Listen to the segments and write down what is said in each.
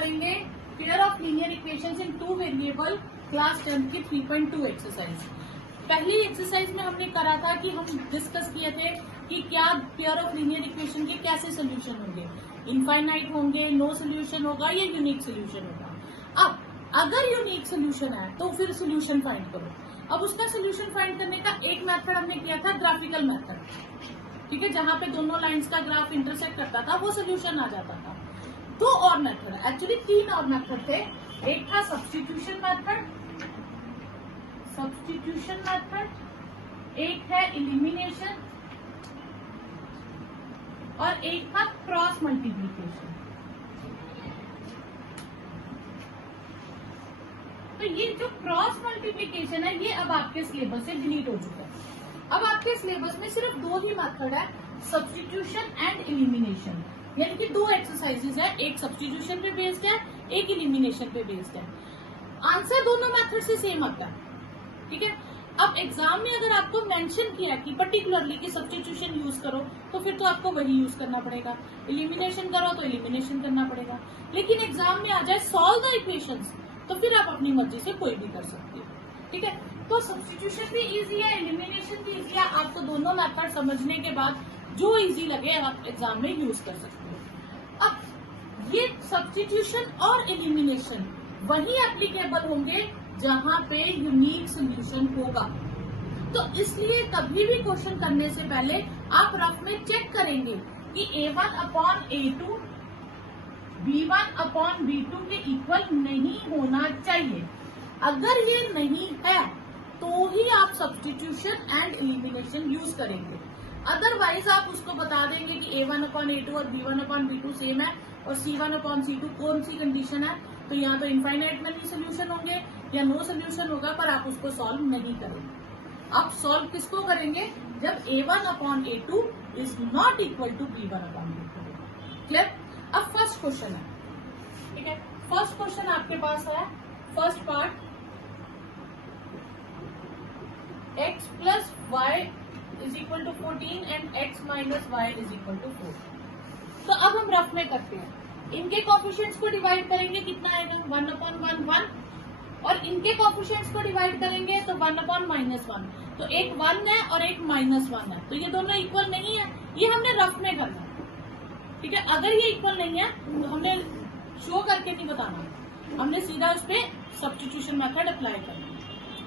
करेंगे pair of linear equations in 2 variable class 10 की 3.2 exercise. पहली एक्सरसाइज में हमने करा था कि हम डिस्कस किए थे कि क्या पेयर ऑफ लीनियर इक्वेशन के कैसे सोल्यूशन होंगे, इनफाइनाइट होंगे, नो सोल्यूशन होगा या यूनिक सोल्यूशन होगा। अब अगर यूनिक सोल्यूशन है तो फिर सोल्यूशन फाइंड करो। अब उसका सोल्यूशन फाइंड करने का एक मेथड हमने किया था ग्राफिकल मेथड, ठीक है, जहां पे दोनों लाइंस का ग्राफ इंटरसेक्ट करता था वो सोल्यूशन आ जाता था। 2 और मेथड, एक्चुअली 3 और मेथड थे। एक था सब्स्टिट्यूशन मेथड, एक है इलिमिनेशन और एक था क्रॉस मल्टीप्लिकेशन। तो ये जो क्रॉस मल्टीप्लिकेशन है ये अब आपके सिलेबस से डिलीट हो चुका है। अब आपके सिलेबस में सिर्फ 2 ही मेथड है, सब्स्टिट्यूशन एंड इलिमिनेशन, यानी कि 2 एक्सरसाइजेज है, एक सब्स्टिट्यूशन पे बेस्ड है, एक इलिमिनेशन पे बेस्ड है। आंसर दोनों मेथड से सेम आता है, ठीक है। अब एग्जाम में अगर आपको मेंशन किया कि पर्टिकुलरली कि सब्स्टिट्यूशन यूज करो तो फिर तो आपको वही यूज करना पड़ेगा, इलिमिनेशन करो तो इलिमिनेशन करना पड़ेगा। लेकिन एग्जाम में आ जाए सॉल्व द इक्वेशंस तो फिर आप अपनी मर्जी से कोई भी कर सकते हो, ठीक है। तो सब्स्टिट्यूशन भी इजी है, इलिमिनेशन भी इजी है। आपको दोनों मेथड समझने के बाद जो इजी लगे आप एग्जाम में यूज कर सकते हो। अब ये सब्स्टिट्यूशन और इलिमिनेशन वही एप्लीकेबल होंगे जहां पे यूनिक सोल्यूशन होगा। तो इसलिए कभी भी क्वेश्चन करने से पहले आप रफ में चेक करेंगे कि A1 upon A2 B1 upon B2 के इक्वल नहीं होना चाहिए। अगर ये नहीं है तो ही आप सब्स्टिट्यूशन एंड इलिमिनेशन यूज करेंगे। अदरवाइज आप उसको बता देंगे कि A1 अपॉन A2 और B1 अपॉन B2 सेम है और C1 अपॉन C2 कौन सी कंडीशन है, तो यहाँ तो इनफाइनाइट में नहीं सोल्यूशन होंगे या नो सोल्यूशन होगा, पर आप उसको सॉल्व नहीं करेंगे। आप सॉल्व किसको करेंगे जब A1 upon A2 is not equal to B1 upon B2। Clear. अब फर्स्ट क्वेश्चन है, ठीक है। फर्स्ट क्वेश्चन आपके पास है, first part x plus Y is equal to 14 and x minus Y is equal to 4। तो अब हम रफ में करते हैं, इनके कोएफिशिएंट्स को डिवाइड करेंगे, कितना आएगा 1 अपॉन 1 1, और इनके कोएफिशिएंट्स को डिवाइड करेंगे तो 1 अपॉन माइनस 1, तो एक 1 है और एक -1 है, तो ये दोनों इक्वल नहीं है। ये हमने रफ में करना है, ठीक है। अगर ये इक्वल नहीं है तो हमने शो करके नहीं बताना, हमने सीधा उस पर सब्स्टिट्यूशन मेथड अप्लाई करना है।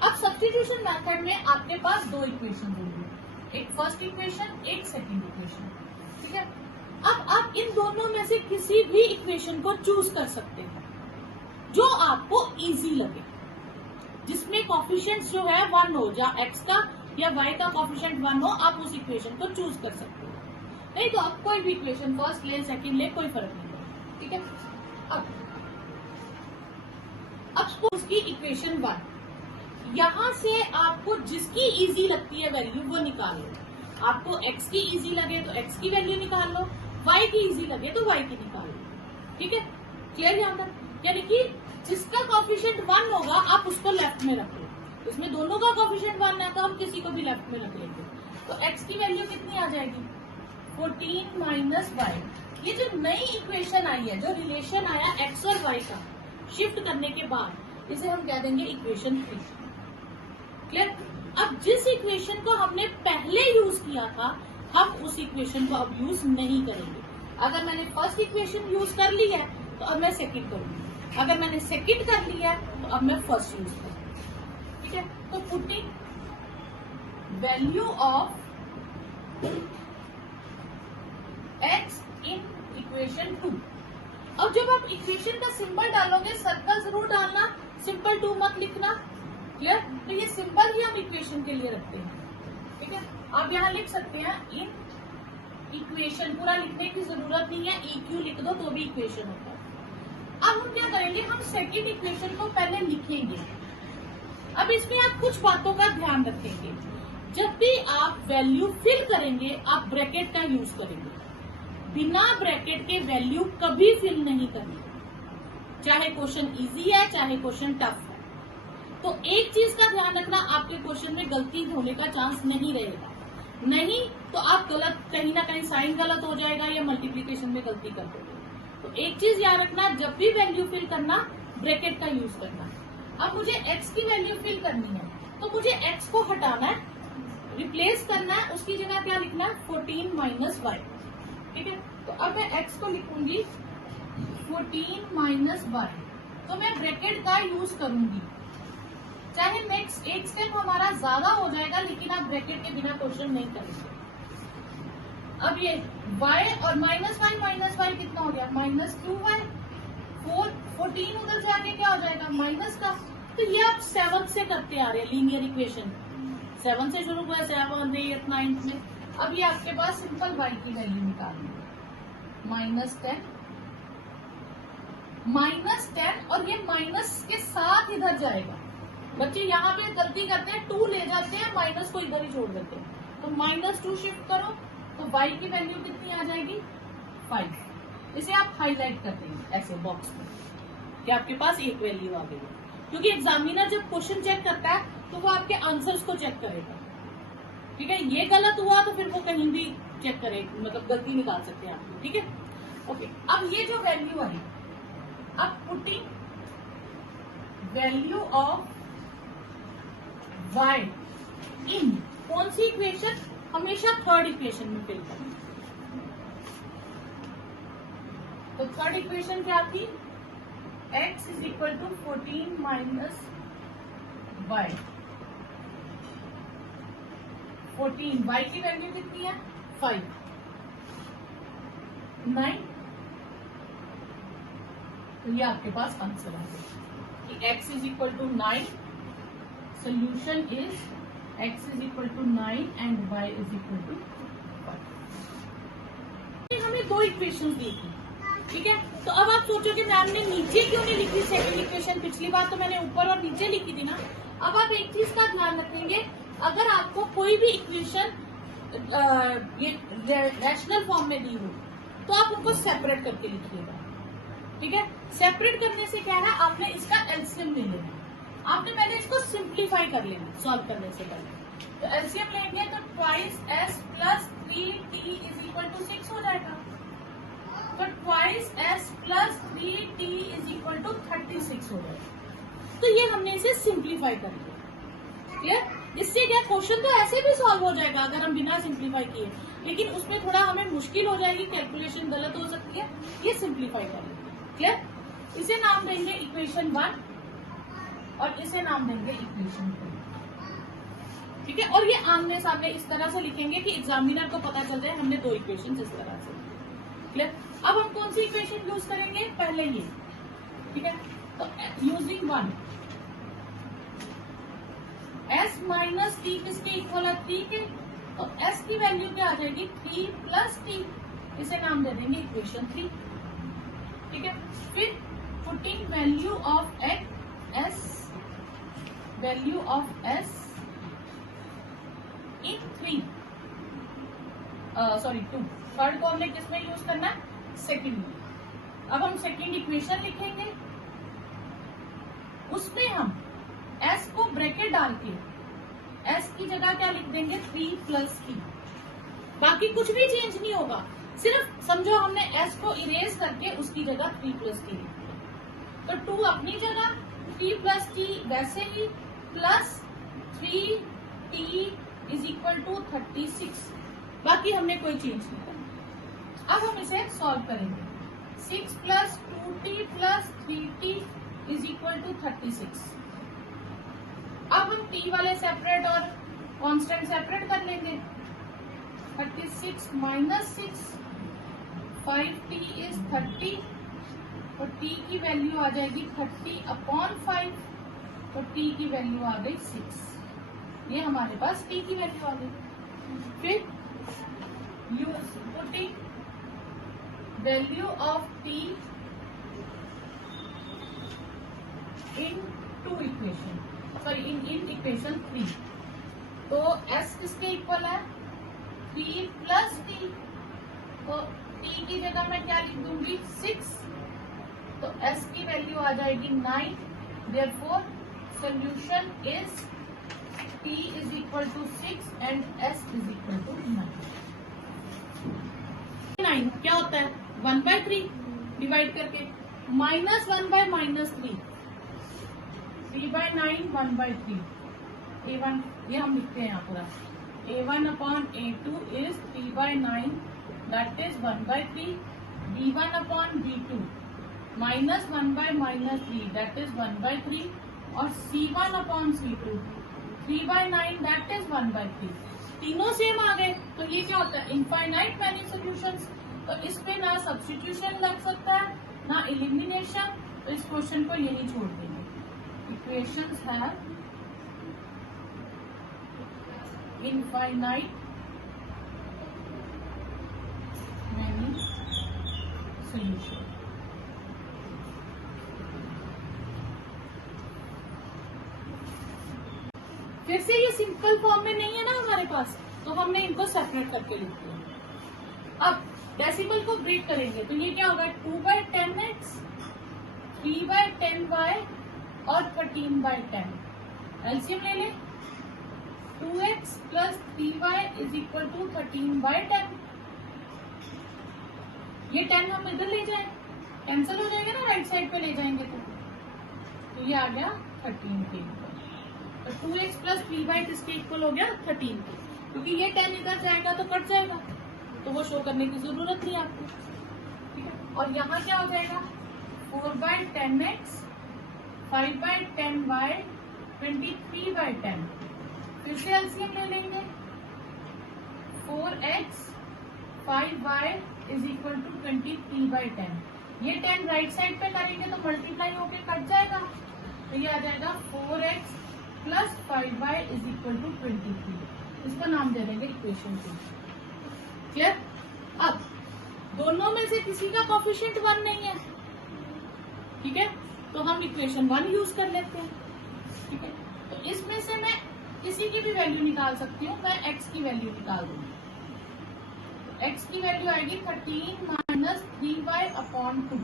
अब सब्स्टिट्यूशन मेथड में आपके पास 2 इक्वेशन होंगे, एक फर्स्ट इक्वेशन एक सेकेंड इक्वेशन, ठीक है। अब आप इन दोनों में से किसी भी इक्वेशन को चूज कर सकते हैं जो आपको इजी लगे, जिसमें कोएफिशिएंट्स जो है 1 हो, या x का या y का कोएफिशिएंट 1 हो, आप उस इक्वेशन को चूज कर सकते हो। नहीं तो आप कोई भी इक्वेशन फर्स्ट ले सेकंड ले, कोई फर्क नहीं पड़ेगा, ठीक है। अब सपोज की इक्वेशन 1, यहां से आपको जिसकी इजी लगती है वैल्यू वो निकाल लो। आपको x की इजी लगे तो x की वैल्यू निकाल लो, y की इजी लगे तो y की निकाल लो, ठीक है। क्लियर यहां तक? यानी कि जिसका कोएफिशिएंट 1 होगा आप उसको लेफ्ट में रख लो। इसमें दोनों का कोएफिशिएंट 1 है तो हम किसी को भी लेफ्ट में रख लेंगे। तो x की वैल्यू कितनी आ जाएगी 14 माइनस वाई। ये जो नई इक्वेशन आई है, जो रिलेशन आया x और y का शिफ्ट करने के बाद, इसे हम कह देंगे इक्वेशन 3। क्लियर। अब जिस इक्वेशन को हमने पहले यूज किया था हम उस इक्वेशन को अब यूज नहीं करेंगे। अगर मैंने फर्स्ट इक्वेशन यूज कर ली है तो अब मैं सेकंड करूंगी, अगर मैंने सेकंड कर लिया है तो अब मैं फर्स्ट यूज करूंगी, ठीक है। तो putting value of x in equation 2। अब जब आप इक्वेशन का सिंबल डालोगे सर्कल जरूर डालना, सिंपल 2 मत लिखना, क्लियर। तो ये सिंबल ही हम इक्वेशन के लिए रखते हैं, ठीक है। आप यहाँ लिख सकते हैं इन इक्वेशन, पूरा लिखने की जरूरत नहीं है, EQ लिख दो तो भी इक्वेशन होता है। अब हम क्या करेंगे, हम सेकंड इक्वेशन को पहले लिखेंगे। अब इसमें आप कुछ बातों का ध्यान रखेंगे, जब भी आप वैल्यू फिल करेंगे आप ब्रैकेट का यूज करेंगे, बिना ब्रैकेट के वैल्यू कभी फिल नहीं करनी, चाहे क्वेश्चन इजी है चाहे क्वेश्चन टफ है। तो एक चीज का ध्यान रखना, आपके क्वेश्चन में गलती होने का चांस नहीं रहेगा, नहीं तो आप गलत, कहीं ना कहीं साइन गलत हो जाएगा या मल्टीप्लीकेशन में गलती कर दोगे। तो एक चीज याद रखना, जब भी वैल्यू फिल करना ब्रैकेट का यूज करना। अब मुझे x की वैल्यू फिल करनी है, तो मुझे x को हटाना है, रिप्लेस करना है, उसकी जगह क्या लिखना है 14 माइनस वाई। ठीक है, तो अब मैं x को लिखूंगी 14 माइनस वाई, तो मैं ब्रैकेट का यूज करूंगी। चाहे नेक्स्ट एक स्टेप हमारा ज्यादा हो जाएगा, लेकिन आप ब्रैकेट के बिना क्वेश्चन नहीं करेंगे। अब ये y और माइनस वाई कितना हो गया -2y, 14 उधर से आके क्या हो जाएगा माइनस का। तो ये आप 7 से करते आ रहे हैं लीनियर इक्वेशन, 7 से शुरू हुआ 7, 8, 9 में। अब ये आपके पास सिंपल y की वैल्यू निकालनी है -10 और ये माइनस के साथ इधर जाएगा। बच्चे यहाँ पे गलती करते हैं, 2 ले जाते हैं, माइनस को इधर ही छोड़ देते हैं। तो -2 शिफ्ट करो तो y की वैल्यू कितनी आ जाएगी 5। इसे आप हाईलाइट कर देंगे ऐसे बॉक्स में कि आपके पास एक वैल्यू आ गई है, क्योंकि एग्जामिनर जब क्वेश्चन चेक करता है तो वो आपके आंसर्स को चेक करेगा। ठीक है, ये गलत हुआ तो फिर वो कहीं भी चेक करेगा, मतलब गलती निकाल सकते हैं आपकी। ठीक है, ओके। अब ये जो वैल्यू है, अब putting value of y in कौन सी इक्वेशन, हमेशा थर्ड इक्वेशन में फिल करना। तो थर्ड इक्वेशन क्या थी, x is equal to 14 minus y। 14 y की वैल्यू कितनी है 5, 9। तो ये आपके पास आंसर आ गया कि x is equal to 9। Solution is x is equal to 9 and y is equal to 5। हमें 2 इक्वेशन दी थी। ठीक है, तो अब आप सोचोगे मैम ने नीचे क्यों नहीं लिखी सेकंड इक्वेशन, पिछली बार तो मैंने ऊपर और नीचे लिखी थी ना। अब आप एक चीज का ध्यान रखेंगे, अगर आपको कोई भी इक्वेशन ये रैशनल फॉर्म में दी हो तो आप उनको सेपरेट करके लिखिएगा। ठीक है, सेपरेट करने से क्या है, आपने इसका एलसीएम ले लेना, आपने पहले इसको सिंप्लीफाई कर लेना सॉल्व करने से पहले। तो एलसीएम लेंगे तो twice s plus 3t is equal to 6 हो जाएगा। तो twice s plus 3t is equal to 36 हो जाएगा। तो ये हमने इसे सिंप्लीफाई कर लिया। क्लियर, इससे क्या क्वेश्चन तो ऐसे भी सॉल्व हो जाएगा अगर हम बिना सिंप्लीफाई किए, लेकिन उसमें थोड़ा हमें मुश्किल हो जाएगी, कैलकुलेशन गलत हो सकती है। ये सिंप्लीफाई कर लेंगे। क्लियर, इसे नाम देंगे इक्वेशन 1 और इसे नाम देंगे इक्वेशन 2। ठीक है, और ये आमने सामने इस तरह से लिखेंगे कि एग्जामिनर को पता चल जाए हमने 2 इक्वेशन इस तरह से। क्लियर, अब हम कौन सी इक्वेशन यूज करेंगे, पहले ये। ठीक है, तो यूजिंग 1 s माइनस टी किसके इक्वल है 3 के, तो s की वैल्यू क्या आ जाएगी 3 प्लस टी, इसे नाम दे देंगे इक्वेशन 3। ठीक है, फिर putting value of s value of s in 2। Third को हमने किसमें यूज करना है, सेकंड में। अब हम सेकंड इक्वेशन लिखेंगे, उसमें हम s को ब्रैकेट डाल के s की जगह क्या लिख देंगे 3 प्लस t। बाकी कुछ भी चेंज नहीं होगा, सिर्फ समझो हमने s को इरेज करके उसकी जगह 3 प्लस t लिख दिया। तो 2 अपनी जगह, 3 प्लस t वैसे ही, plus 3t is equal to 36। बाकी हमने कोई चेंज नहीं करना। अब हम इसे सॉल्व करेंगे। 6 plus 2t plus 3t is equal to 36। अब हम t वाले सेपरेट और कांस्टेंट सेपरेट कर लेंगे। 36 माइनस 6, 5t इज 30, और t की वैल्यू आ जाएगी 30/5, तो t की वैल्यू आ गई 6। ये हमारे पास t की वैल्यू आ गई। फिर putting value of t in 2 equation, sorry in equation 3। तो s किसके इक्वल है 3 प्लस t, तो t की जगह मैं क्या लिख दूंगी 6, तो s की वैल्यू आ जाएगी 9। Therefore solution is t is equal to 6 and s is equal to 9। 9 क्या होता है 1/3, डिवाइड करके -1/-3 3/9 1/3 A1 ये हम लिखते हैं यहाँ पूरा A1/A2 is 3/9 that is 1/3 B1/B2 -1/-3 that is 1/3 और C1/C2 3/9 that is 1/3 तीनों सेम आ गए। तो ये क्या होता है इनफाइनाइट मैनी सॉल्यूशंस। तो इस पे ना सब्स्टिट्यूशन लग सकता है ना एलिमिनेशन, तो इस क्वेश्चन को यही छोड़ देंगे। इक्वेशंस है इनफाइनाइट मैनी सॉल्यूशन। फिर से ये सिंपल फॉर्म में नहीं है ना हमारे पास, तो हमने इनको सेपरेट करके लिख दिया। अब डेसिमल को ब्रेक करेंगे तो ये क्या होगा 2/10x 3/10y और 13/10। एलसीएम ले लें 2x + 3y = 13/10। ये 10 हम इधर ले जाए कैंसिल हो जाएगा ना, राइट साइड पे ले जाएंगे तो ये आ गया 13 के इक्वल। तो 2x + 3y किसके इक्वल हो गया 13 के, क्योंकि ये 10 इधर जाएगा तो कट जाएगा, तो वो शो करने की जरूरत नहीं आपको, ठीक है। और यहाँ क्या हो जाएगा 4/10x 5/10y 23/10। फिर से एलसीएम ले लेंगे 4x 5y = 23/10। ये 10 राइट साइड पे करेंगे तो मल्टीप्लाई होके कट जाएगा, तो ये आ जाएगा 4x + 5y = 23। इसका नाम दे देंगे इक्वेशन 2। क्लियर। अब दोनों में से किसी का कोफिशिएंट 1 नहीं है, ठीक है, तो हम इक्वेशन 1 यूज कर लेते हैं, ठीक है। तो इसमें से मैं किसी की भी वैल्यू निकाल सकती हूँ, मैं x की वैल्यू निकाल दूंगी। x की वैल्यू आएगी 13 - 3y/2।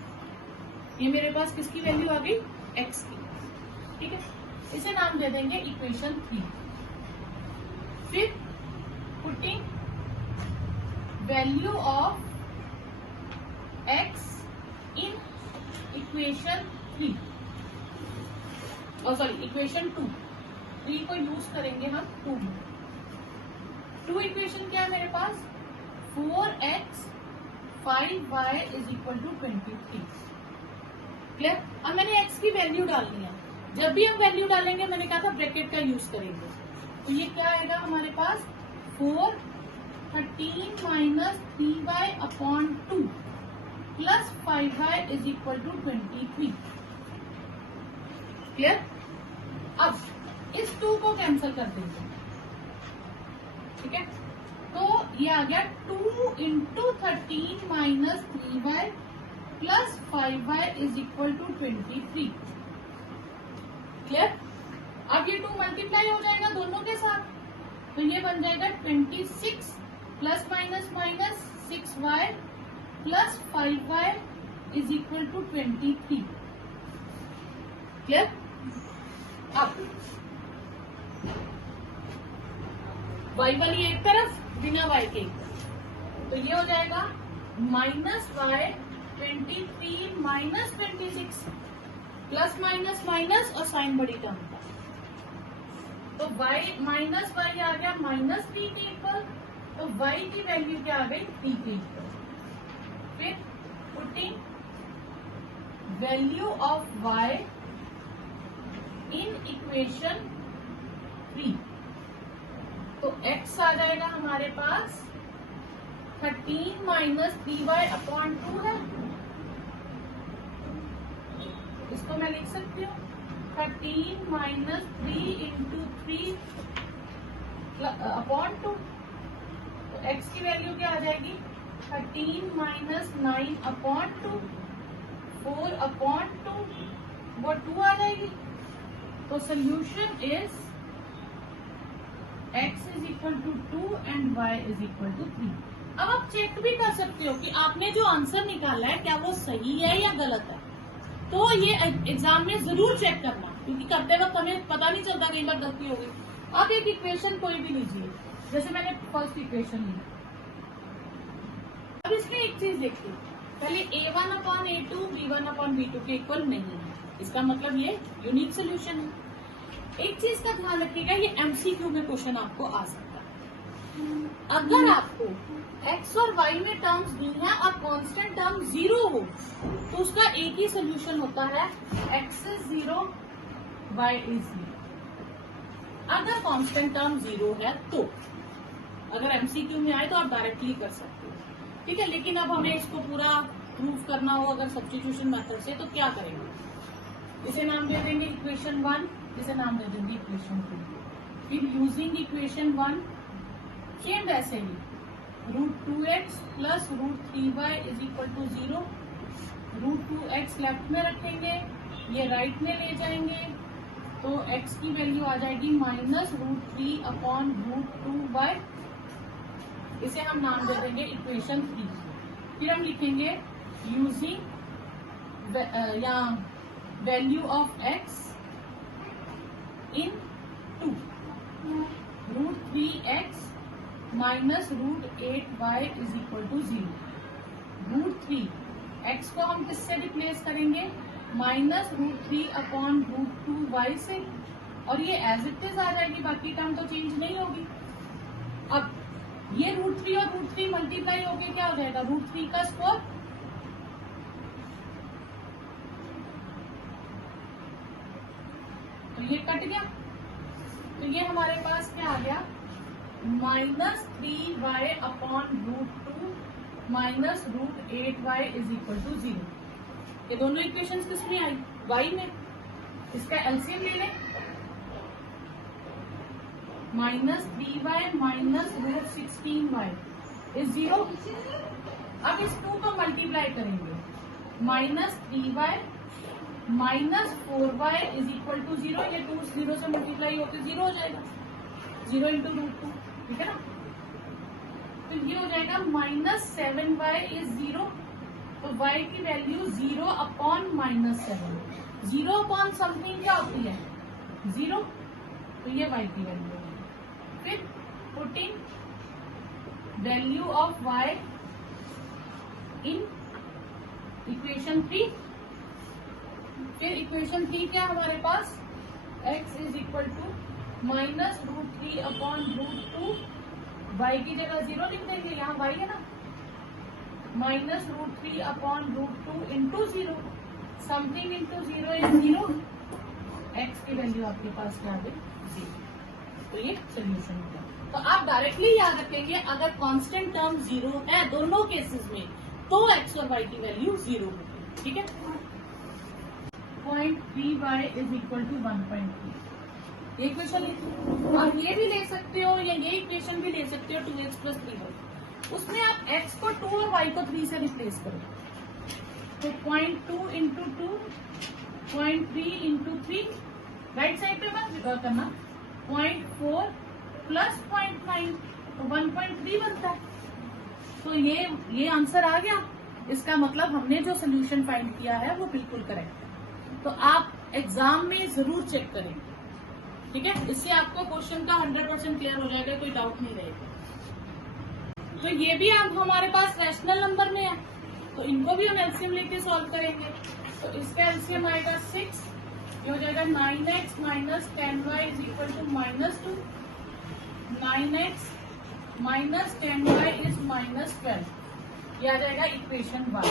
ये मेरे पास किसकी वैल्यू आ गई x की, ठीक है। इसे नाम दे देंगे इक्वेशन 3। फिर putting value of x in equation 3 equation 2। 3 को यूज करेंगे हम 2 में। 2 इक्वेशन क्या है मेरे पास 4x 5y = 23। क्लियर। अब मैंने x की वैल्यू डालनी है, जब भी हम वैल्यू डालेंगे मैंने कहा था ब्रैकेट का यूज करेंगे, तो ये क्या आएगा हमारे पास 4 13 - 3y/2 + 5y = 23। क्लियर। अब इस 2 को कैंसिल कर देंगे, ठीक है, तो ये आ गया 2 × 13 - 3y + 5y = 23। क्लियर। अब ये 2 मल्टीप्लाई हो जाएगा दोनों के साथ, तो ये बन जाएगा 26 ± 6y + 5y = 23। क्लियर। अब y वाली एक तरफ बिना y के एक तरफ, तो ये हो जाएगा -y 23 - 26 प्लस माइनस माइनस और साइन बड़ी टर्म का, तो y माइनस वाई आ गया -3 के इक्वल, तो y की वैल्यू क्या आ गई 3 के इक्वल। फिर putting value of y in equation 3, तो x आ जाएगा हमारे पास 13 - 3y/2 है, इसको मैं लिख सकती हूँ 13 - 3 × 3/2। तो x की वैल्यू क्या आ जाएगी 13 - 9/2 4/2, वो 2 आ जाएगी। तो solution is x = 2 and y = 3। अब आप चेक भी कर सकते हो कि आपने जो आंसर निकाला है क्या वो सही है या गलत है, तो ये एग्जाम में जरूर चेक करना, क्योंकि करते वक्त हमें पता नहीं चलता कई बार गलती हो गई। अब एक इक्वेशन कोई भी लीजिए, जैसे मैंने फर्स्ट इक्वेशन ली, अब इसमें एक चीज देखिए पहले a1 upon a2 b1 upon b2 के इक्वल नहीं है, इसका मतलब ये यूनिक सोल्यूशन है। एक चीज का ध्यान रखिएगा, ये एमसीक्यू में क्वेश्चन आपको आ सकता है। अगर आपको x और y में टर्म्स दी हैं और कांस्टेंट टर्म 0 हो तो उसका एक ही सोल्यूशन होता है, x इज 0 y इज 0। अगर कांस्टेंट टर्म 0 है तो अगर एमसीक्यू में आए तो आप डायरेक्टली कर सकते हो, ठीक है। लेकिन अब हमें इसको पूरा प्रूव करना हो अगर सब्स्टिट्यूशन मेथड से, तो क्या करेंगे? इसे नाम दे देंगे इक्वेशन 1, इसे नाम दे देंगे इक्वेशन 2। फिर यूजिंग इक्वेशन 1 सेम वैसे ही √2x plus √3y is equal to 0। √2x left में रखेंगे, ये राइट में ले जाएंगे, तो x की वैल्यू आ जाएगी -√3 अपॉन √2y। इसे हम नाम दे देंगे इक्वेशन 3। फिर हम लिखेंगे यूजिंग या value of x in 2 √3x minus √8y is equal to 0। √3x को हम किससे रिप्लेस करेंगे? -√3 अपॉन √2y से, और ये एज इट इज आ जाएगी, बाकी टर्म तो चेंज नहीं होगी। अब ये √3 और √3 मल्टीप्लाई होके क्या हो जाएगा? √3 का स्क्वायर, तो ये कट गया, तो ये हमारे पास क्या आ गया? -3y upon √2 minus √8y is equal to 0। ये दोनों इक्वेशंस किस में आई? y में। इसका एलसीएम ले लें, -3y माइनस √16y इज 0। अब इस 2 को मल्टीप्लाई करेंगे, -3y minus 4y is equal to 0। ये 2 0 से मल्टीप्लाई होकर 0 हो जाएगा, 0 इंटू √2, ठीक है ना। तो ये हो जाएगा -7y इज 0, तो y की वैल्यू 0 अपॉन -7। 0 अपॉन समथिंग क्या होती है? 0, तो ये y की वैल्यू है। फिर putting value of y in equation 3। फिर इक्वेशन 3 क्या हमारे पास? x is equal to -√3 upon √2, y की जगह 0 लिख देंगे, यहाँ y है ना, -√3 upon √2 into 0, something into 0 is 0, x की वैल्यू आपके पास क्या है? 0। तो ये सोल्यूशन होगा। तो आप डायरेक्टली याद रखेंगे, अगर कांस्टेंट टर्म 0 है दोनों केसेस में, तो x और y की वैल्यू 0 होगी, ठीक है। 0.3y इज इक्वल टू 1.3, ये इक्वेशन और ये भी ले सकते हो, या ये इक्वेशन भी ले सकते हो 2x प्लस 3y। उसमें आप x को 2 और y को 3 से रिप्लेस करो, तो 0.2 इंटू 2, 0.3 इंटू 3, राइट साइड पे मत करना, 0.4 प्लस 0.9, तो 1.3 बनता है। तो ये आंसर आ गया। इसका मतलब हमने जो सोल्यूशन फाइंड किया है वो बिल्कुल करेक्ट है। तो आप एग्जाम में जरूर चेक करें, ठीक है। इससे आपको क्वेश्चन का 100% क्लियर हो जाएगा, कोई डाउट नहीं रहेगा। तो ये भी अब हमारे पास रैशनल नंबर में है, तो इनको भी हम एलसीएम लेके सॉल्व करेंगे। तो इसका एलसीएम आएगा 6, ये हो जाएगा 9x minus 10y is equal to -2, 9x minus 10y is -12, ये आ जाएगा इक्वेशन 1।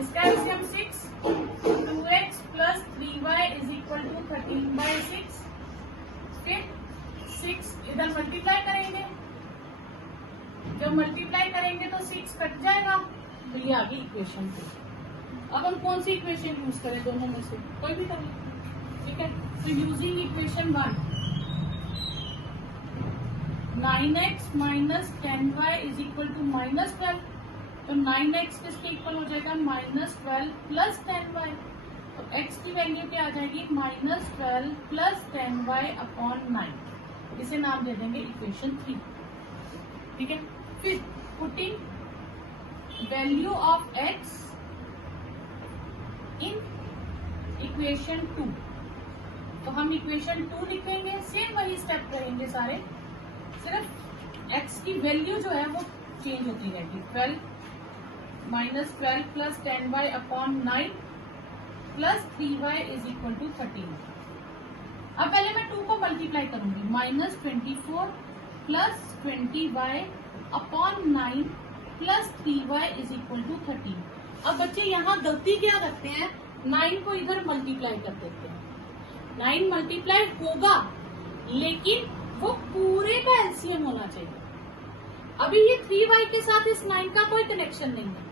इसका LCM 6, 2x plus 3y is equal to 13/6। फिर 6 इधर मल्टीप्लाई करेंगे, जब मल्टीप्लाई करेंगे तो 6 कट जाएगा, तो ये आ गई इक्वेशन 2। अब हम कौन सी इक्वेशन यूज करें? दोनों में से कोई भी कर लें, ठीक है। तो using equation 1, 9x minus 10y is equal to -12, तो 9x किसके इक्वल हो जाएगा? -12 प्लस 10y, तो x की वैल्यू क्या आ जाएगी? -12 प्लस 10y अपॉन 9, इसे नाम दे देंगे इक्वेशन 3, ठीक है। फिर putting value of x in equation 2, तो हम इक्वेशन 2 लिखेंगे, सेम वही स्टेप रहेंगे सारे, सिर्फ x की वैल्यू जो है वो चेंज होती रहेगी। 12 -12 plus 10y upon 9 plus 3y is equal to 13। अब पहले मैं 2 को मल्टीप्लाई करूंगी, -24 plus 20y upon 9 plus 3y is equal to 13। अब बच्चे यहाँ गलती क्या करते हैं, 9 को इधर मल्टीप्लाई कर देते हैं। 9 मल्टीप्लाई होगा लेकिन वो पूरे का एलसीएम होना चाहिए। अभी ये 3y के साथ इस 9 का कोई कनेक्शन नहीं है,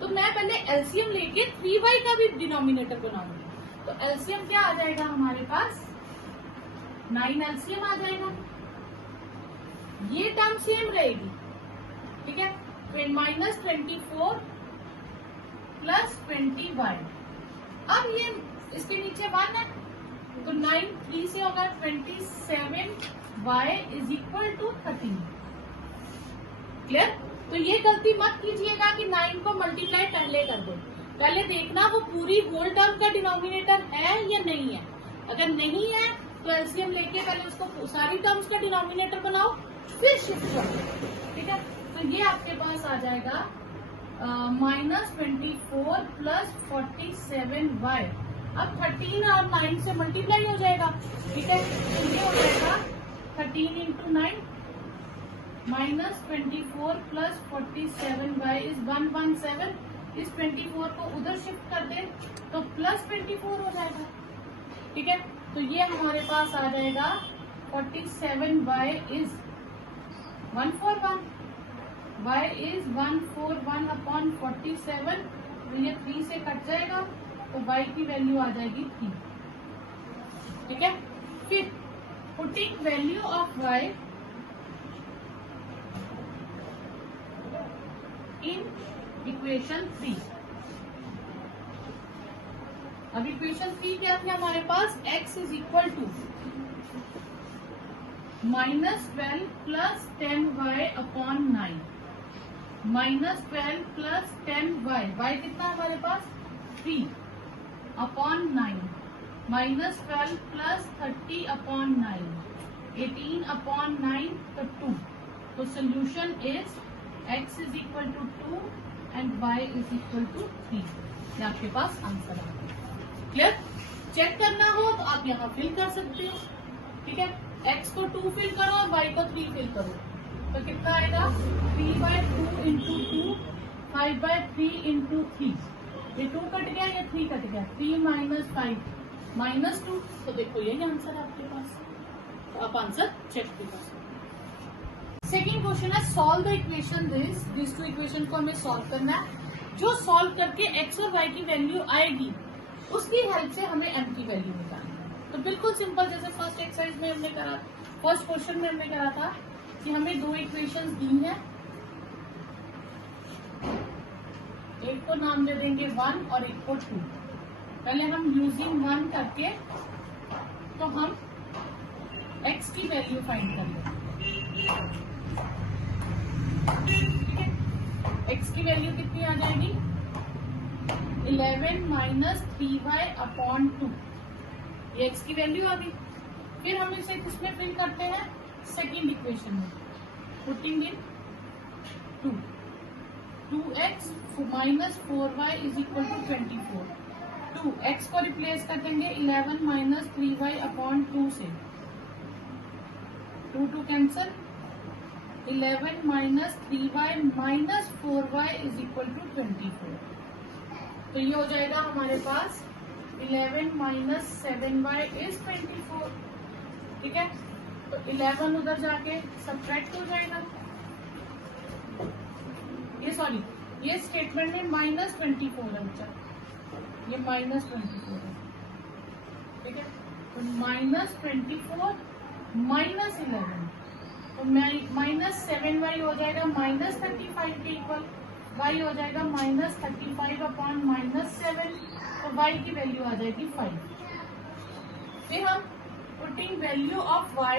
तो मैं पहले एलसीएम लेके 3y का भी डिनोमिनेटर बनाऊंगी। तो एलसीएम क्या आ जाएगा हमारे पास, 9 एलसीएम आ जाएगा। ये टर्म सेम रहेगी, ठीक है। -24 प्लस 20y, अब ये इसके नीचे 1 है तो 9 3 से होगा 27y is equal to 13। Clear. तो ये गलती मत कीजिएगा कि 9 को मल्टीप्लाई पहले कर दो, पहले देखना वो पूरी होल टर्म का डिनोमिनेटर है या नहीं है। अगर नहीं है तो एलसीएम लेके पहले उसको सारी टर्म्स का डिनोमिनेटर बनाओ, फिर शिफ्ट करो, ठीक है। तो ये आपके पास आ जाएगा -24 प्लस 47y। अब 13 और 9 से मल्टीप्लाई हो जाएगा, ठीक है। तो ये हो जाएगा 13 इंटू 9 -24 प्लस 47y इज 117। इस 24 को उधर शिफ्ट कर दे तो प्लस 24 हो जाएगा, ठीक है। तो ये हमारे पास आ जाएगा 47y is 141, y is 141 upon 47। तो ये 3 से कट जाएगा तो y की वैल्यू आ जाएगी 3, ठीक है। फिर putting value of y in equation 3। अब इक्वेशन 3 क्या थी हमारे पास, x is equal to -12 plus 10y upon 9, -12 plus 10y, y कितना हमारे पास 3 अपॉन 9, -12 प्लस 30 अपॉन 9, 18 अपॉन 9 तो 2। तो solution is x is equal to 2 and y is equal to 3। ये आपके पास आंसर आ गया। क्लियर। चेक करना हो तो आप यहाँ फिल कर सकते हो, ठीक है। x को 2 फिल करो और y को 3 फिल करो तो कितना आएगा, 3/2 इंटू 2, 5/3 इंटू 3। ये 2 कट गया, ये 3 कट गया, 3 - 5 -2। तो देखो यही आंसर है आपके पास, तो आप आंसर चेक भी कर सकते हो। सेकेंड क्वेश्चन है solve the equation this two equation को हमें सॉल्व करना है। जो सॉल्व करके x और y की वैल्यू आएगी उसकी हेल्प से हमें m की वैल्यू निकालनी है। तो बिल्कुल सिंपल, जैसे फर्स्ट एक्सरसाइज में हमने करा, फर्स्ट क्वेश्चन में हमने करा था कि हमें 2 इक्वेशंस दी हैं, एक को नाम दे देंगे 1 और एक को 2। पहले हम यूजिंग 1 करके तो हम x की वैल्यू फाइंड कर लेंगे, ठीक है। x की वैल्यू कितनी आ जाएगी, 11 माइनस 3y अपॉन 2, ये x की वैल्यू आ गई। फिर हम इसे किसमें फिल करते हैं, सेकेंड इक्वेशन में, putting in 2x minus 4y is equal to 24। 2x को रिप्लेस कर देंगे 11 माइनस 3y अपॉन 2 से, 2 cancel, 11 minus 3y minus 4y is equal to 24। तो ये हो जाएगा हमारे पास 11 माइनस 7y इज 24, ठीक है। तो 11 उधर जाके सब्ट्रैक्ट हो जाएगा, ये स्टेटमेंट में -24 है बच्चा, ये -24 है, ठीक है। तो -24 माइनस 11 तो -7y हो जाएगा -35 के इक्वल, y हो जाएगा -35 अपॉन -7, तो y की वैल्यू आ जाएगी 5। फिर हम putting value of y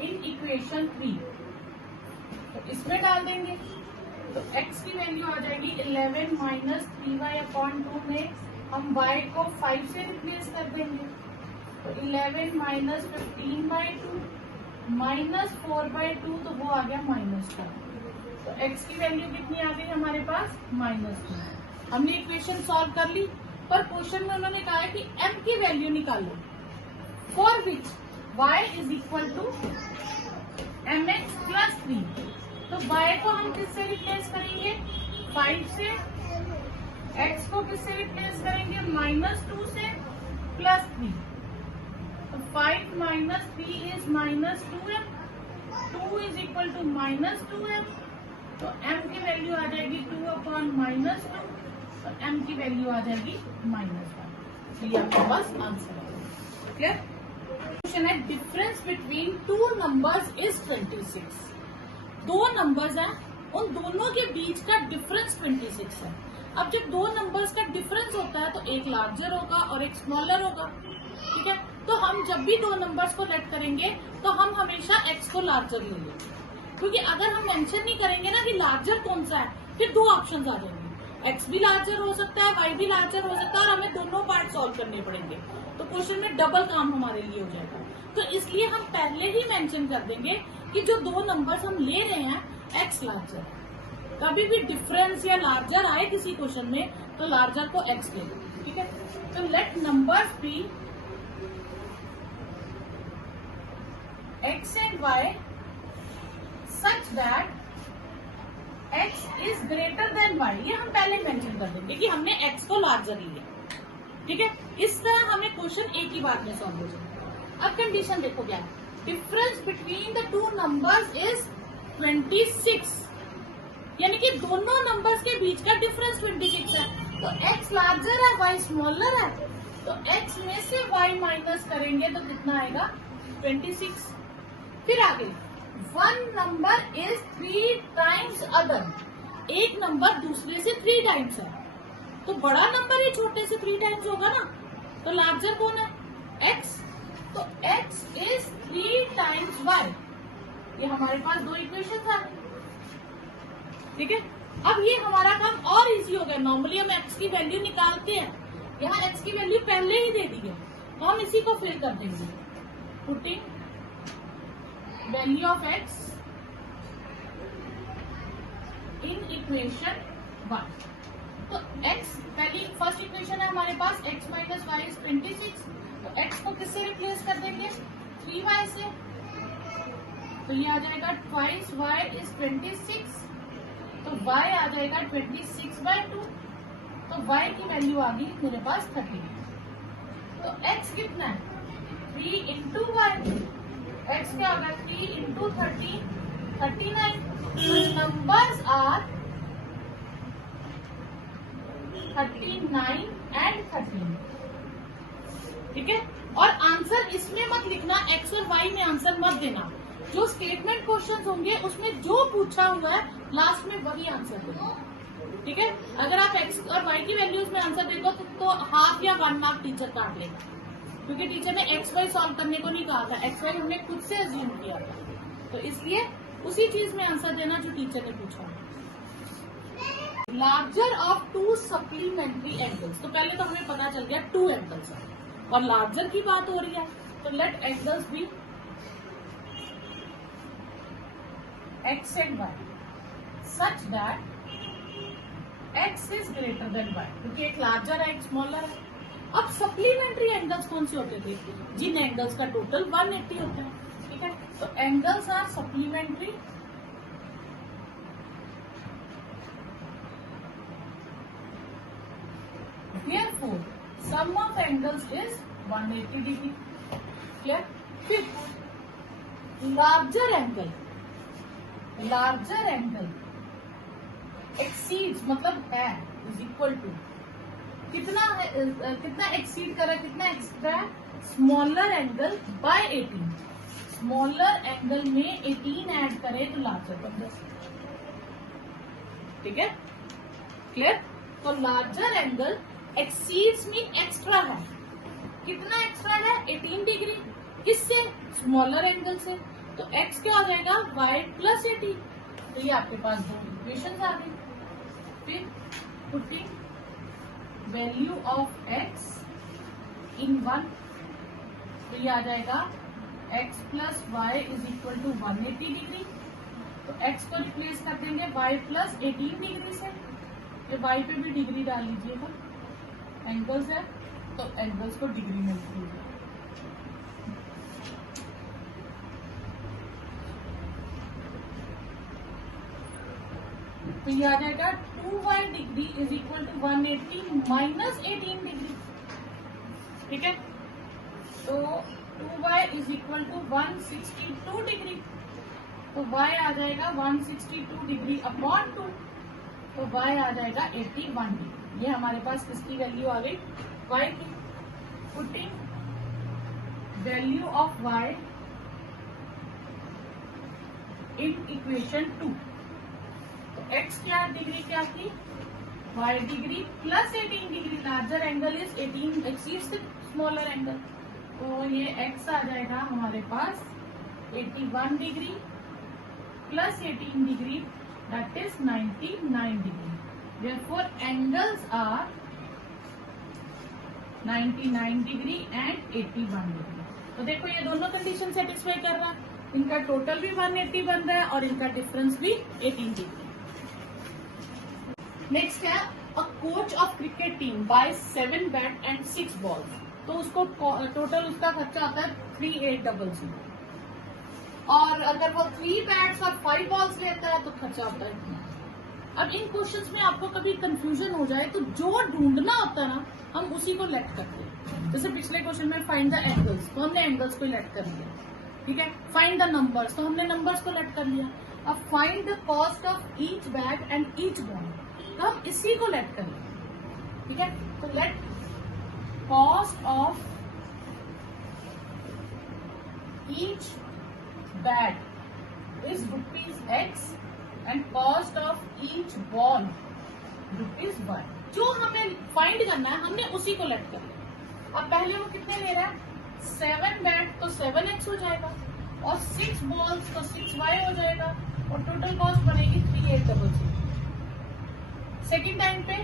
in equation 3, तो इसमें डाल देंगे तो x की वैल्यू आ जाएगी 11 माइनस 3y अपॉन 2 में हम y को 5 से रिप्लेस कर देंगे, तो 11 माइनस 15/2 -4/2, तो वो आ गया -4। तो x की वैल्यू कितनी आ गई हमारे पास -2। हमने इक्वेशन सॉल्व कर ली, पर क्वेश्चन में उन्होंने कहा है कि m की वैल्यू निकालो, for which y is equal to mx plus 3। तो y को हम किससे रिप्लेस करेंगे? 5 से। x को किससे रिप्लेस करेंगे? -2 से प्लस 3। तो 5 minus 3 is -2m, 2 is equal to -2m। तो m की वैल्यू आ जाएगी 2/-2, तो m की वैल्यू आ जाएगी -1। ये आपके पास आंसर है। क्लियर? क्वेश्चन है difference between two numbers is 26। दो नंबर्स हैं, उन दोनों के बीच का डिफरेंस 26 है। अब जब दो नंबर्स का डिफरेंस होता है तो एक लार्जर होगा और एक स्मॉलर होगा। ठीक है, तो हम जब भी दो नंबर्स को लेट करेंगे तो हम हमेशा x को लार्जर लेंगे, क्योंकि अगर हम मेंशन नहीं करेंगे ना कि लार्जर कौन सा है, फिर दो ऑप्शंस आ जाएंगे, x भी लार्जर हो सकता है, y भी लार्जर हो सकता है, और हमें दोनों पार्ट सॉल्व करने पड़ेंगे। तो क्वेश्चन में डबल काम हमारे लिए हो जाएगा। तो इसलिए हम पहले ही मेंशन कर देंगे कि जो दो नंबर्स हम ले रहे हैं x लार्जर। कभी भी डिफरेंस या लार्जर आए किसी क्वेश्चन में तो लार्जर को x ले लो। ठीक है, तो let numbers be x and y such that x is greater than y। ये हम पहले मेंशन कर देंगे कि हमने x को लार्जर लिया। ठीक है, इस तरह हमें क्वेश्चन एक ही बार में सॉल्व हो जाएगा। अब कंडीशन देखो क्या है, difference between the two numbers is 26, यानी कि दोनों नंबर्स के बीच का डिफरेंस 26 है। तो x लार्जर है, y स्मॉलर है, तो x में से y माइनस करेंगे तो कितना आएगा? 26। फिर आगे, one number is 3 times other. एक नंबर दूसरे से 3 टाइम्स है, तो बड़ा नंबर ही छोटे से 3 टाइम्स होगा ना, तो लार्जर कौन है? x। तो x इज 3 टाइम्स y। ये हमारे पास दो इक्वेशन है। ठीक है, अब ये हमारा काम और इजी हो गया। नॉर्मली हम x की वैल्यू निकालते हैं, यहाँ x की वैल्यू पहले ही दे दी है, तो हम इसी को फिल कर देंगे। Putting value of x in equation 1। तो x पहली फर्स्ट इक्वेशन है हमारे पास, x माइनस वाई इज 26। तो x को किससे रिप्लेस कर देंगे? 3y से। तो ये आ जाएगा ट्वाइस y इज 26, तो y आ जाएगा 26/2। तो y की वैल्यू आ गई मेरे पास 30। तो x कितना है? 3 इंटू वाई। x क्या होगा? 3 इंटू 30, 39। Numbers are 39 and 13। ठीक है, और आंसर इसमें मत लिखना, x और y में आंसर मत देना। जो स्टेटमेंट क्वेश्चंस होंगे उसमें जो पूछा हुआ है लास्ट में वही आंसर देना। ठीक है, अगर आप x और y की वैल्यूज में आंसर देते हो तो हाफ या 1 मार्क टीचर काट लेगा, क्योंकि टीचर ने x y सॉल्व करने को नहीं कहा था, x y हमने खुद से अज्यूम किया था। तो इसलिए उसी चीज में आंसर देना जो टीचर ने पूछा। Larger of 2 supplementary angles. तो पहले तो हमें पता चल गया 2 एंगल्स है और लार्जर की बात हो रही है, तो let angles be x and y such that x is greater than y, क्योंकि एक लार्जर है एक स्मॉलर है। अब सप्लीमेंट्री एंगल्स कौन से होते थे? जिन एंगल्स का टोटल 180 होता है। ठीक है, तो angles are supplementary therefore sum of angles is 180 degree। Clear? फिर लार्जर एंगल एक्सीड्स मतलब है इज इक्वल टू कितना है, कितना एक्सीड कर रहा है, कितना एक्स्ट्रा है? Smaller angle by 18। Smaller angle में 18 ऐड करें तो लार्जर बन जाए। ठीक है, क्लियर? तो larger angle exceeds mean extra है। कितना एक्स्ट्रा है? 18 डिग्री। किससे? स्मॉलर एंगल से। तो x क्या हो जाएगा? y plus 18। तो ये आपके पास दो इक्वेशन आ गई। फिर putting value of x in 1, तो ये आ जाएगा x plus Y is equal to 180 degree. तो x को रिप्लेस कर देंगे y प्लस 18 डिग्री से, ये y पे भी डिग्री डाल लीजिएगा, एंगल्स है तो एंगल्स को डिग्री में लिखिएगा। तो ये आ जाएगा 2y degree is equal to 180 minus 18 degree, ठीक है। तो 2y is equal to 162 degree, तो y आ जाएगा 162 डिग्री अपॉन 2, तो y आ जाएगा 81 डिग्री। ये हमारे पास किसकी वैल्यू आ गई, y की। Putting value of y in equation 2, तो x क्या डिग्री क्या थी, y degree plus 18 degree, larger angle is 18 exceeds the smaller angle, तो ये x आ जाएगा हमारे पास 81 degree plus 18 degree, that is 99 degree. Therefore angles are 99 degree and 81 degree. तो देखो ये दोनों कंडीशन सेटिस्फाई कर रहा है, इनका टोटल भी 180 बन रहा है और इनका डिफरेंस भी 18 डिग्री। नेक्स्ट है a coach of cricket team by 7 bat and 6 balls, तो उसको टोटल उसका खर्चा आता है 3800, और अगर वो 3 बैट्स और 5 बॉल्स लेता है तो खर्चा होता है इतना। अब इन क्वेश्चंस में आपको कभी कंफ्यूजन हो जाए तो जो ढूंढना होता है ना, हम उसी को लेट करते हैं। जैसे पिछले क्वेश्चन में फाइंड द एंगल्स, तो हमने एंगल्स को लेट कर लिया, ठीक है। फाइंड द नंबर्स, तो हमने नंबर्स को लेट कर लिया। अब find the cost of each bat and each ball, तो हम इसी को लेट कर लेंगे, ठीक है। तो let cost of each bat is ₹X and cost of each ball ₹1। जो हमें फाइंड करना है हमने उसी को लेट कर लिया। अब पहले वो कितने ले रहा है, 7 बैट तो 7x हो जाएगा, और 6 बॉल्स तो 6y हो जाएगा, और टोटल कॉस्ट बनेगी 3800। सेकेंड टाइम पे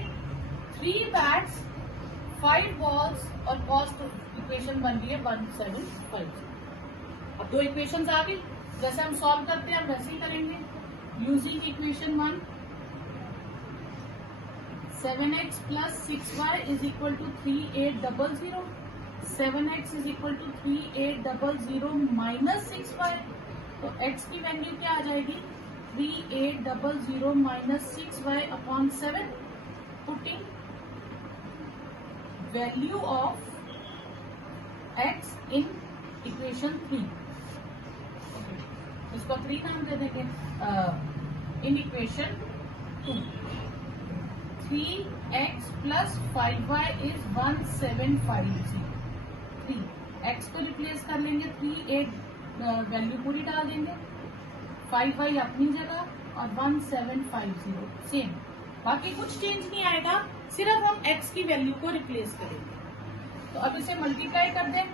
3 बैट्स 5 बॉल्स और कॉस्ट इक्वेशन बन रही है 175। अब 2 इक्वेशंस आ गई, जैसे हम सॉल्व करते हैं हम वैसे ही करेंगे। Using equation 1, 7x plus 6y is equal to 3800, 7x is equal to 3800 minus 6y, तो x की वैल्यू क्या आ जाएगी, 3800 minus 6y upon 7, putting value of x in equation 3, इसको 3 नाम दे देंगे। In equation 2, 3x plus 5y is 1750। 3x को replace कर लेंगे, 38 वैल्यू पूरी डाल देंगे, 5y अपनी जगह और 1750 सेम, बाकी कुछ चेंज नहीं आएगा, सिर्फ हम x की वैल्यू को रिप्लेस करेंगे। तो अब इसे मल्टीप्लाई कर दें,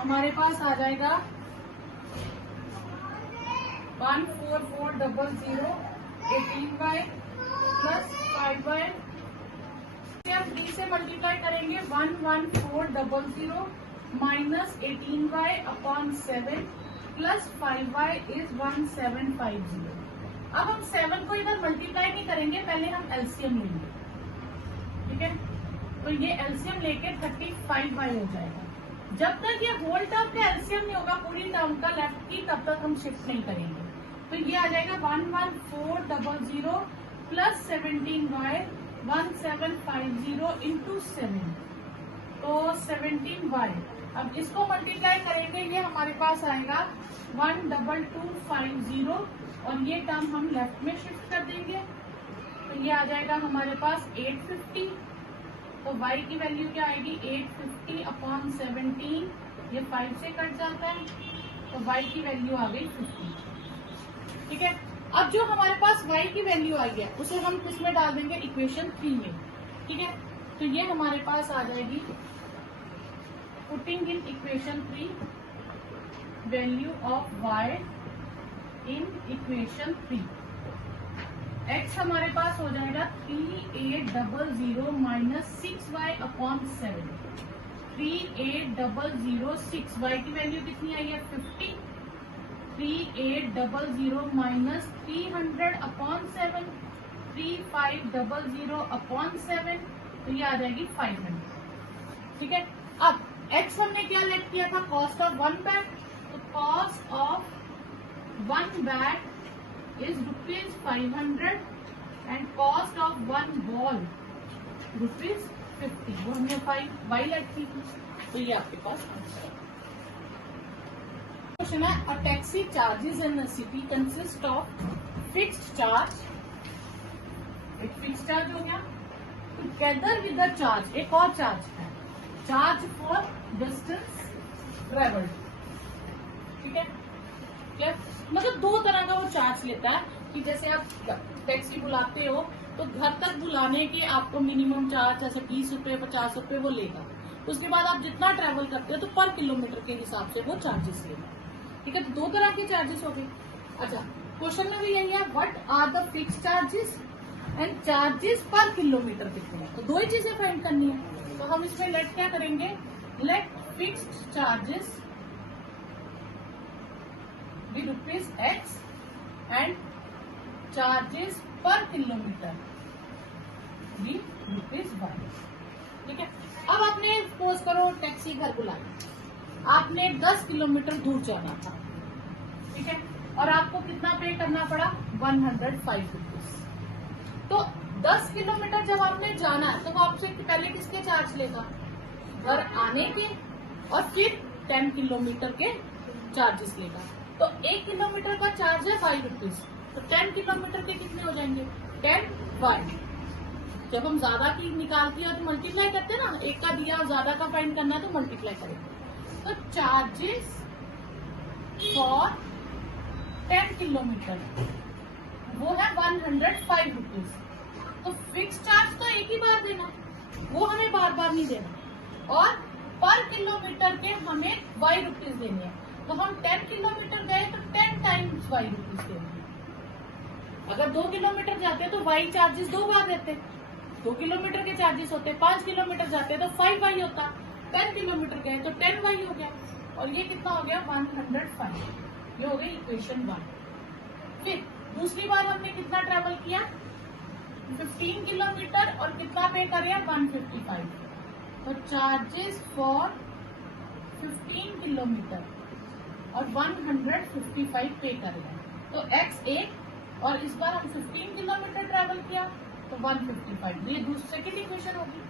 हमारे पास आ जाएगा 14400 18y प्लस 5y, अब 3 से मल्टीप्लाई करेंगे 11400 minus 18y upon 7 plus 5y is 1750। अब हम 7 को इधर मल्टीप्लाई नहीं करेंगे, पहले हम एलसीएम लेंगे, ठीक है। तो ये एलसीएम लेके 35y हो जाएगा। जब तक ये होल टर्म का एलसीएम नहीं होगा पूरी टर्म का लेफ्ट की, तब तक हम शिफ्ट नहीं करेंगे। तो ये आ जाएगा 11400 प्लस 17y 1750 इंटू 7, तो 17y। अब इसको मल्टीप्लाई करेंगे, ये हमारे पास आएगा 12250, और ये टर्म हम लेफ्ट में शिफ्ट कर देंगे, तो ये आ जाएगा हमारे पास 850। तो y की वैल्यू क्या आएगी, 850 अपॉन 17, ये 5 से कट जाता है, तो y की वैल्यू आ गई 50, ठीक है। अब जो हमारे पास y की वैल्यू आई है उसे हम किसमें डाल देंगे, इक्वेशन 3 में, ठीक है। तो ये हमारे पास आ जाएगी, putting in equation 3 value of y in equation 3, x हमारे पास हो जाएगा 3800 माइनस 6y अपॉन 7, 3800 6y की वैल्यू कितनी आई है 50, 3800 माइनस 300 अपॉन 7, 3500 अपॉन 7, तो ये आ जाएगी 500। ठीक है, अब x हमने क्या लेट किया था, कॉस्ट ऑफ 1 बैट, तो cost of 1 bat is ₹500 and cost of 1 ball ₹50। वो हमने 5 y लेट की थी, तो ये आपके पास आंसर है। क्वेश्चन है, a taxi charges in city consist of fixed charge, एक फिक्स्ड चार्ज हो गया, टुगेदर विद द चार्ज, एक और चार्ज है, चार्ज फॉर डिस्टेंस ट्रेवल्ड। ठीक है, क्या मतलब दो तरह का वो चार्ज लेता है कि जैसे आप टैक्सी बुलाते हो तो घर तक बुलाने के आपको मिनिमम चार्ज जैसे 20 रुपए 50 रुपए वो लेगा, उसके बाद आप जितना ट्रेवल करते हो तो पर किलोमीटर के हिसाब से वो चार्जेस लेगा। ठीक है, तो दो तरह के चार्जेस हो गए। अच्छा, क्वेश्चन में भी यही है, what are the fixed charges and charges per kilometre कितने हैं, तो दो ही चीजें फाइंड करनी है। तो हम इसमें लेट क्या करेंगे, let fixed charges be ₹X and charges per kilometre be ₹Y। ठीक है, अब आपने सपोज करो टैक्सी घर बुलाई, आपने 10 किलोमीटर दूर जाना था। ठीक है, और आपको कितना पे करना पड़ा, ₹105। तो 10 किलोमीटर जब आपने जाना है तो वो आपसे पहले किसके चार्ज लेगा, घर आने के, और फिर 10 किलोमीटर के चार्जेस लेगा। तो 1 किलोमीटर का चार्ज है ₹5, तो 10 किलोमीटर के कितने हो जाएंगे, 10Y। जब हम ज्यादा की निकालते हैं तो मल्टीप्लाई करते हैं ना, एक का दिया और ज्यादा का फाइंड करना है तो मल्टीप्लाई करेंगे। तो चार्जेस फॉर 10 किलोमीटर वो है ₹105। तो फिक्स चार्ज तो एक ही बार देना, वो हमें बार बार नहीं देना, और पर किलोमीटर के हमें ₹Y देने हैं। तो हम 10 किलोमीटर गए तो 10 टाइम्स ₹Y देंगे। अगर 2 किलोमीटर जाते हैं तो Y चार्जेस 2 बार देते, 2 किलोमीटर के चार्जेस होते, 5 किलोमीटर जाते हैं तो 5Y होता, 10 किलोमीटर गए तो 10Y हो गया, और ये कितना हो गया 105। ये हो गई इक्वेशन 1। फिर दूसरी बार हमने कितना ट्रेवल किया, 15 किलोमीटर, और कितना पे करे 155। तो चार्जेस फॉर 15 किलोमीटर और 155 पे करेगा, तो X 1, और इस बार हम 15 किलोमीटर ट्रेवल किया तो 155। ये दूसरी सेकेंड इक्वेशन होगी।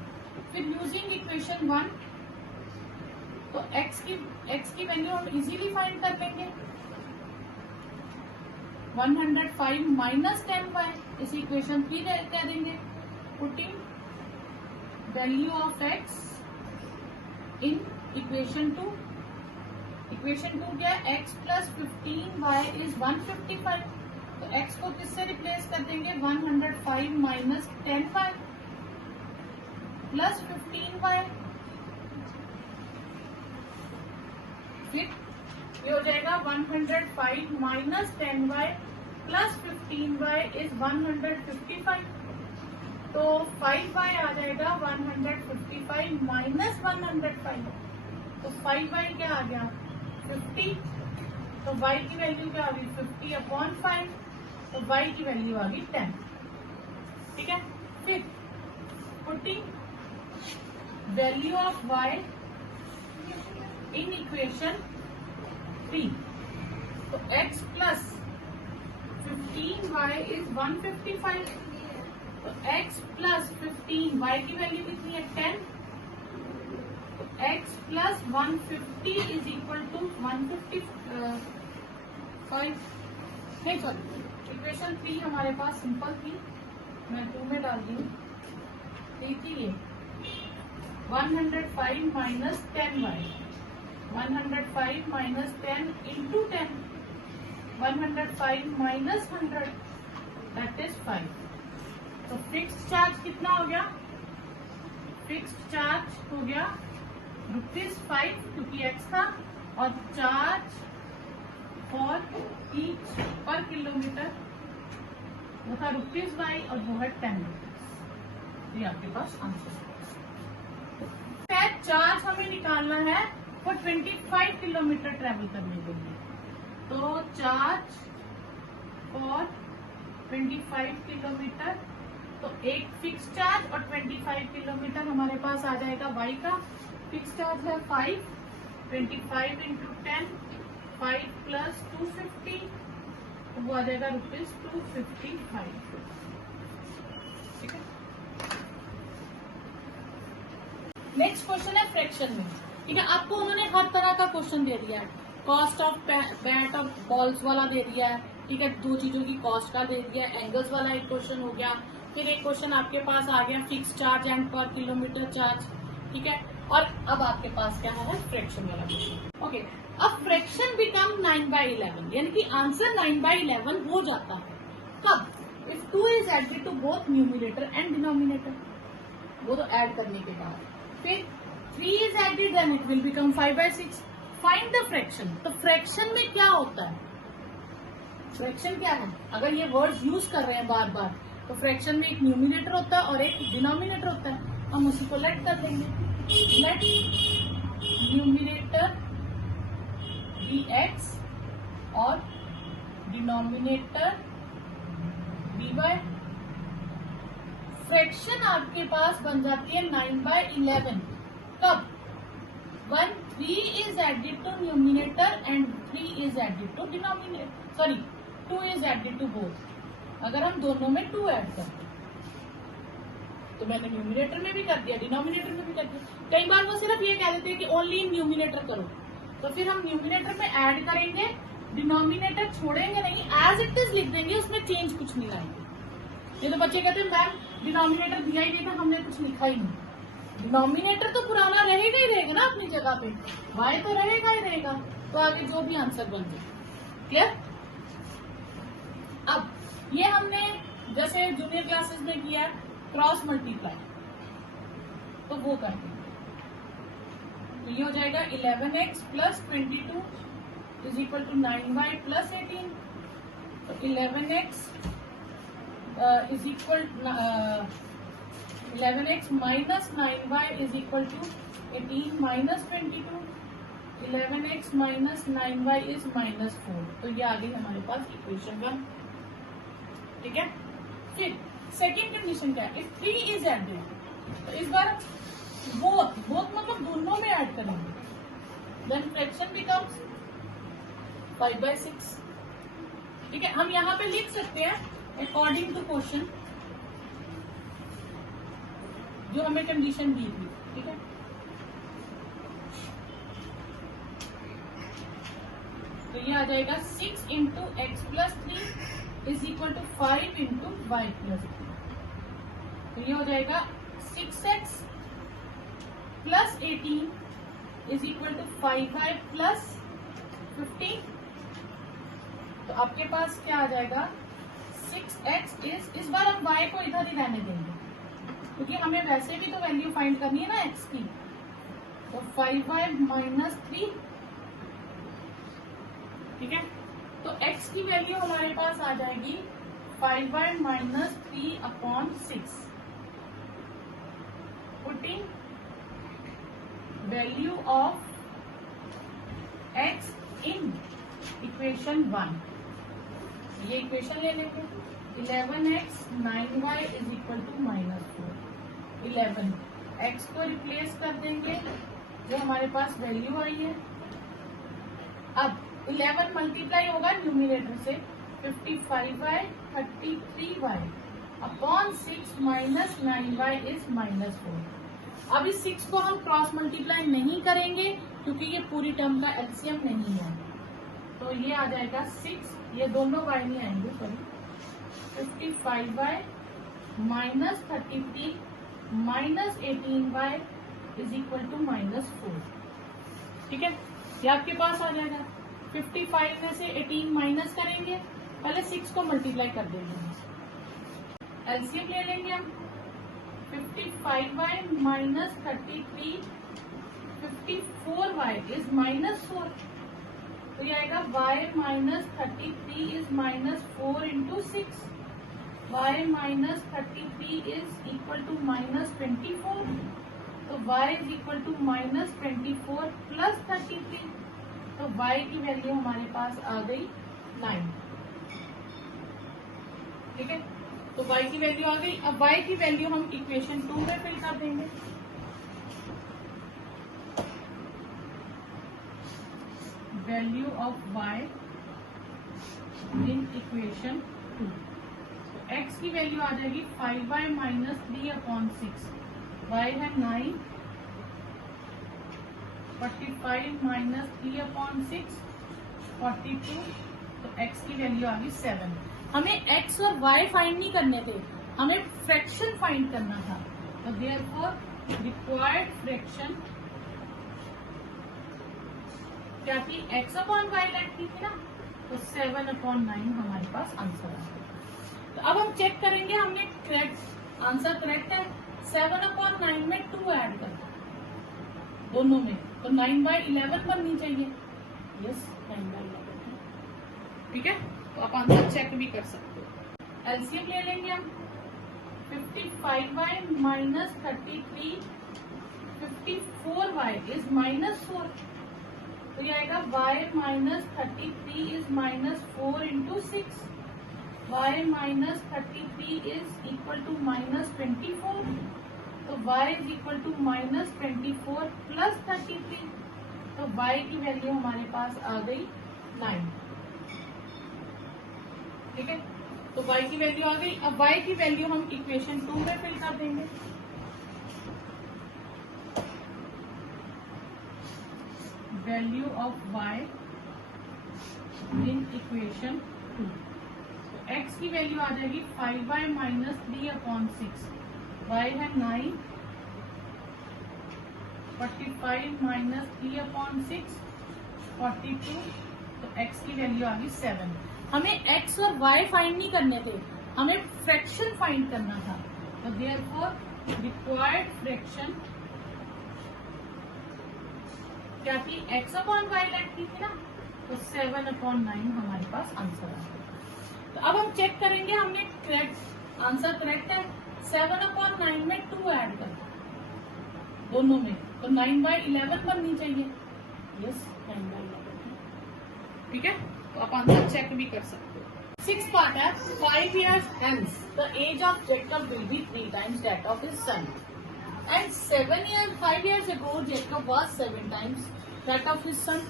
फिर यूजिंग इक्वेशन 1 तो x की वैल्यू हम इजीली फाइंड कर लेंगे, 105 माइनस 10y, इस इक्वेशन 3 कह देंगे, putting value of x in equation 2। Equation 2 क्या है, x प्लस 15y इज 155। तो x को किससे रिप्लेस कर देंगे, 105 माइनस 10y प्लस 15y। फिर ये हो जाएगा 105 minus 10y plus 15y is 155। तो 5y आ जाएगा 155 माइनस 105। तो 5y क्या आ गया 50। तो y की वैल्यू क्या आ गई 50 अपॉन 5। तो y की वैल्यू आ गई 10। ठीक है, फिर putting value of y in equation 3। तो x प्लस 15y इज 155। तो x प्लस 15 y की वैल्यू कितनी है 10। तो x plus 150 is equal to 155। नहीं सॉरी, इक्वेशन 3 हमारे पास सिंपल थी, मैं 2 में डाल दी। देखिए 105 minus 10y, 105 minus 10 into 10, 105 minus 100 that is 5। तो फिक्स्ड चार्ज कितना हो गया, फिक्स्ड चार्ज हो गया ₹5 क्योंकि x था, और चार्ज फॉर ईच पर किलोमीटर वो था ₹y और वो है 10 रुपीज। ये आपके पास आंसर है। चार्ज हमें निकालना है फॉर 25 किलोमीटर ट्रेवल करने के लिए। तो चार्ज फॉर 25 किलोमीटर, तो एक फिक्स चार्ज और 25 किलोमीटर हमारे पास आ जाएगा y का। फिक्स चार्ज है 5, 25 इंटू 10, 5 प्लस 250, तो वो आ जाएगा ₹255। ठीक है। नेक्स्ट क्वेश्चन है फ्रैक्शन में। ठीक है, आपको उन्होंने हर तरह का क्वेश्चन दे दिया है। कॉस्ट ऑफ बैट और बॉल्स वाला दे दिया है। ठीक है, दो चीजों की कॉस्ट का दे दिया है। एंगल्स वाला एक क्वेश्चन हो गया। फिर एक क्वेश्चन आपके पास आ गया फिक्स चार्ज एंड पर किलोमीटर चार्ज। ठीक है, और अब आपके पास क्या है, फ्रैक्शन वाला क्वेश्चन। ओके, अब फ्रैक्शन बिकम 9/11, यानी कि आंसर 9/11 हो जाता है। कब? If 2 is added to both numerator and denominator, वो तो ऐड करने के बाद। फिर 3 is added, then it will become 5/6। Find the fraction. तो फ्रैक्शन में क्या होता है? फ्रैक्शन क्या है? अगर ये वर्ड्स यूज कर रहे हैं बार बार, तो फ्रैक्शन में एक न्यूमिनेटर होता है और एक डिनोमिनेटर होता है। हम उसी को लेट कर देंगे। लेट न्यूमिनेटर dx और डिनोमिनेटर dy। फ्रैक्शन आपके पास बन जाती है 9/11। कब? when 3 is added to numerator and 3 is added to denominator, sorry 2 is added to both। अगर हम दोनों में 2 ऐड करते हैं, तो मैंने न्यूमिनेटर में भी कर दिया, डिनोमिनेटर में भी कर दिया। कई बार वो सिर्फ ये कह देते हैं कि ओनली न्यूमिनेटर करो, तो फिर हम न्यूमिनेटर में ऐड करेंगे, डिनोमिनेटर छोड़ेंगे नहीं, एज इट इज लिख देंगे, उसमें चेंज कुछ नहीं लाएंगे। ये तो बच्चे कहते हैं मैम डिनोमिनेटर दिया ही नहीं था, हमने कुछ लिखा ही नहीं। डिनोमिनेटर तो पुराना रहेगा ही रहेगा ना अपनी जगह पे, y तो रहेगा ही रहेगा, तो आगे जो भी आंसर बन जाए। क्लियर? अब ये हमने जैसे जूनियर क्लासेस में किया क्रॉस मल्टीप्लाई, तो वो करते हैं। तो ये हो जाएगा 11x plus 22 is equal to 9y plus 18। तो 11x is equal 11x minus 9y is equal to 18 minus 22। 11x minus 9y is -4। तो ये आ गई हमारे पास इक्वेशन 1। ठीक है, फिर सेकेंड कंडीशन क्या है? इफ 3 इज एडेड, तो इस बार बोथ मतलब दोनों में ऐड करेंगे, देन फ्रैक्शन बिकम्स 5/6। ठीक है, हम यहाँ पे लिख सकते हैं अकॉर्डिंग टू क्वेश्चन जो हमें कंडीशन दी थी। ठीक है, तो ये आ जाएगा 6 into x plus 3 is equal to 5 into y plus 3। तो ये हो जाएगा 6x plus 18 is equal to 5y plus 15। तो आपके पास क्या आ जाएगा? 6x इस बार हम y को इधर ही रहने देंगे, क्योंकि हमें वैसे भी तो वैल्यू फाइंड करनी है ना x की। तो 5y माइनस 3। ठीक है, तो x की वैल्यू हमारे पास आ जाएगी 5y minus 3/6। Putting value of x in equation 1। ये इक्वेशन ले लेंगे। 11x 9y is equal to -4। 11 x को रिप्लेस कर देंगे, जो हमारे पास वैल्यू आई है। अब 11 मल्टीप्लाई होगा न्यूमिनेटर से, 55y 33y upon 6 minus 9y is -4। अब इस 6 को हम क्रॉस मल्टीप्लाई नहीं करेंगे, क्योंकि ये पूरी टर्म का एलसीएम नहीं है। तो ये आ जाएगा 6, ये दोनों y नहीं आएंगे, sorry 55y minus 33 minus 18y is equal to -4। ठीक है, ये आपके पास आ जाएगा। 55 में से 18 माइनस करेंगे, पहले 6 को मल्टीप्लाई कर देंगे, एलसीएम ले लेंगे हम। 55y minus 33 54y is -4। तो ये आएगा y minus 33 is -4 into 6। y minus 33 is equal to -24। तो y is equal to -24 plus 33। तो y की वैल्यू हमारे पास आ गई 9। ठीक है, तो y की वैल्यू आ गई। अब y की वैल्यू हम इक्वेशन 2 में फिल कर देंगे। Value of y in equation 2, x की वैल्यू आ जाएगी 5y माइनस 3/6। y है 9, 45 माइनस 3/6 42, तो x की वैल्यू आ गई 7। हमें x और y फाइंड नहीं करने थे, हमें फ्रैक्शन फाइंड करना था। तो देयरफॉर रिक्वायर्ड फ्रैक्शन क्या थी, x/y लेट की थी ना, तो 7/9 हमारे पास आंसर आ गया। तो अब हम चेक करेंगे हमने करेक्ट आंसर करेक्ट है। 7/9 में 2 ऐड कर दोनों में, तो 9/11 बननी चाहिए। यस, 9/11। ठीक है, तो आप आंसर चेक भी कर सकते हो। एलसीएम ले लेंगे हम। 55y माइनस 33, 54y इज -4, तो ये आएगा y minus 33 is -4 into 6। y minus 33 is equal to -24, तो y is equal to -24 plus 33, तो y की वैल्यू हमारे पास आ गई 9। ठीक है, तो y की वैल्यू आ गई। अब y की वैल्यू हम इक्वेशन 2 में फिल कर देंगे। Value of y in equation 2, x की वैल्यू आ जाएगी 5y माइनस 3/6। y है 9, 45 माइनस 3/6 42, तो x की वैल्यू आ गई 7। हमें x और y फाइंड नहीं करने थे, हमें फ्रैक्शन फाइंड करना था। तो देयरफॉर रिक्वायर्ड फ्रैक्शन क्या थी, x/y लेट की थी ना, तो 7/9 हमारे पास आंसर आ गया। तो अब हम चेक करेंगे हमने करेक्ट आंसर करेक्ट है। 7/9 में 2 ऐड कर दोनों में, तो 9/11 बननी चाहिए। यस, 9/11। ठीक है, तो आप आंसर चेक भी कर सकते हो। 6th पार्ट है 5 years hence the age of Jacob will be 3 times that of his son, and 5 years ago Jacob was 7 times that of his son,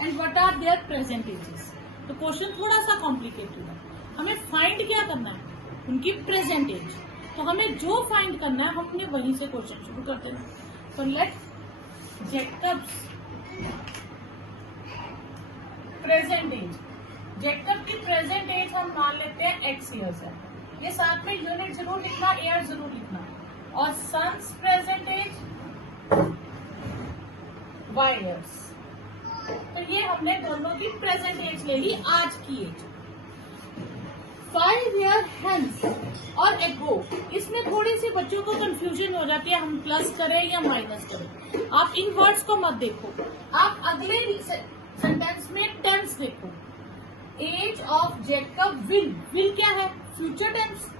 and what are their present ages? तो question थोड़ा सा complicated है। हमें find क्या करना है, उनकी present as. तो हमें जो फाइंड करना है हमने वहीं से क्वेश्चन शुरू कर देना। तो let Jacob's present age, Jacob की प्रेजेंट एज हम मान लेते हैं x ईयर्स है। ये साथ में यूनिट जरूर लिखना, ईयर जरूर लिखना। और son's present age y years. तो ये हमने दोनों की प्रेजेंट एज ले ली, आज की एज। 5 year hence और एगो, इसमें थोड़ी सी बच्चों को कंफ्यूजन हो जाती है, हम प्लस करें या माइनस करें। आप इन वर्ड्स को मत देखो, आप अगले सेंटेंस में टेंस देखो। एज ऑफ जेकब विल क्या है, फ्यूचर टेंस।